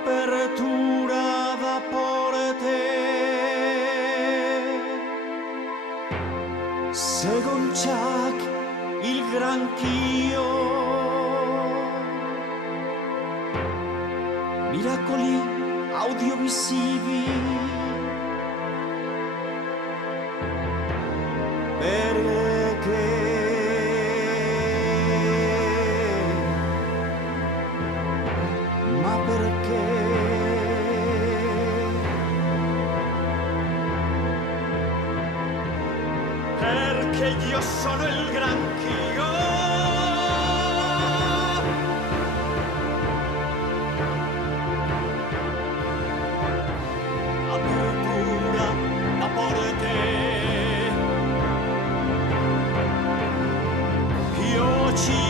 apertura da porte, Segon Chuck, il granchio, miracoli audiovisivi, perché ma perché perché io sono il granchio, apertura da porte, io ci